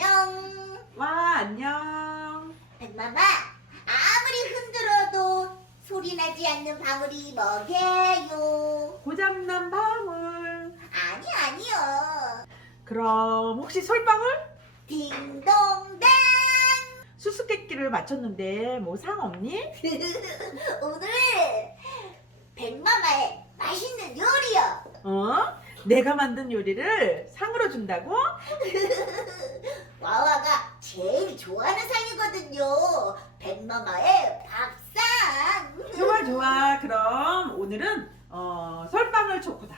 안녕. 와, 안녕. 백마마 아무리 흔들어도 소리 나지 않는 방울이 뭐게요? 고장난 방울. 아니 아니요. 그럼 혹시 솔방울? 딩동댕. 수수께끼를 맞췄는데 뭐 상 없니? 오늘 백마마의 맛있는 요리요. 어? 내가 만든 요리를 상으로 준다고? 와와가 제일 좋아하는 상이거든요. 백마마의 밥상. 좋아, 좋아. 그럼 오늘은 어, 솔방울 초코다.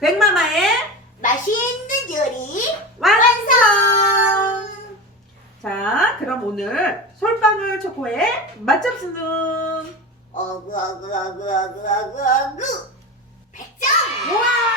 백마마의 맛있는 요리 완성! 자, 그럼 오늘 솔방울 초코의 맛점수는 어구 어구 어구 어구 어구 어구 100점! 우와!